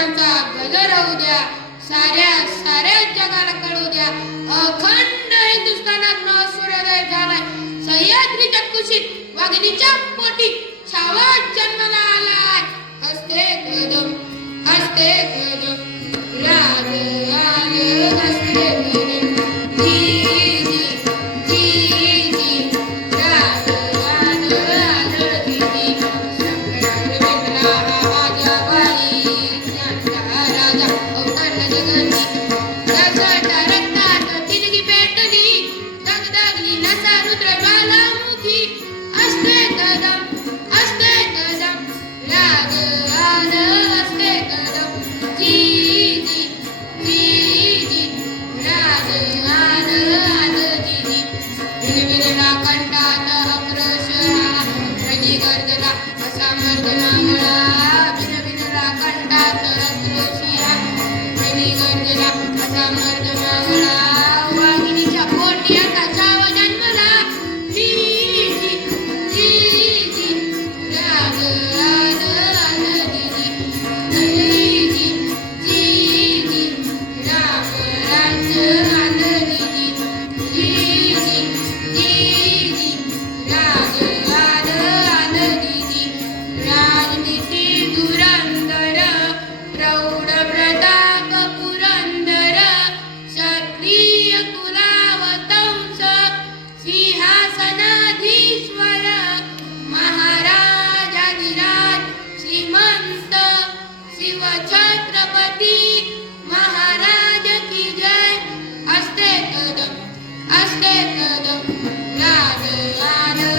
सुखांचा गजर होऊ द्या, साऱ्या जगाला कळू द्या, अखंड हिंदुस्थानात सूर्योदय झालाय. सह्याद्रीच्या कुशीत वाघिणीच्या पोटी छावट जन्माला आलाय. हसते कदम राग आलं, हसते कदम जी जी जी जी राग आलं आलं जी जी. शंकरावर भेटला माझ्या बाई, ज्ञानचा राजा अवतरला जगती. रगता रक्तात जिंदगी पेटली, दगदगली नसा रुद्र ज्वालामुखी. असते कदम राग आलं, असते कदम जी जी जी जी राग आलं आलं जी जी. भिनभिनला कंठात आक्रोश हा, रणी गर्जना असा मर्दनामुळा. भिनभिनला कंठात आक्रोश हा, रणी गर्जना असा मर्दनामुळा. वाघिणीच्या पोटी आता छाव जन्मला. जी जी जी जी राग आलं आलं जी जी जी जी जी राग आलं आलं जी जी जी जी राग आलं आलं जी. राजनीती धुरंधर प्रौढ प्रताप पुरंदर, क्षत्रिय कुलावतंस सिंहासनाधीश्वर, महाराजाधिराज श्रीमंत शिवछत्रपती महाराज की जय. असते कदम राग आलं